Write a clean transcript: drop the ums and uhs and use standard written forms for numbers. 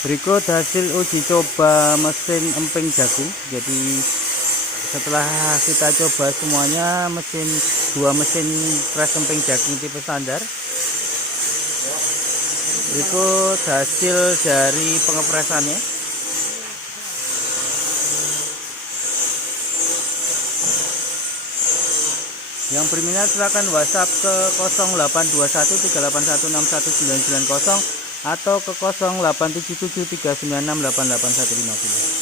Berikut hasil uji coba mesin emping jagung. Jadi setelah kita coba semuanya dua mesin pres emping jagung tipe standar. Berikut hasil dari pengepresannya. Yang berminat silakan WhatsApp ke 082138161990 atau ke 087739688150.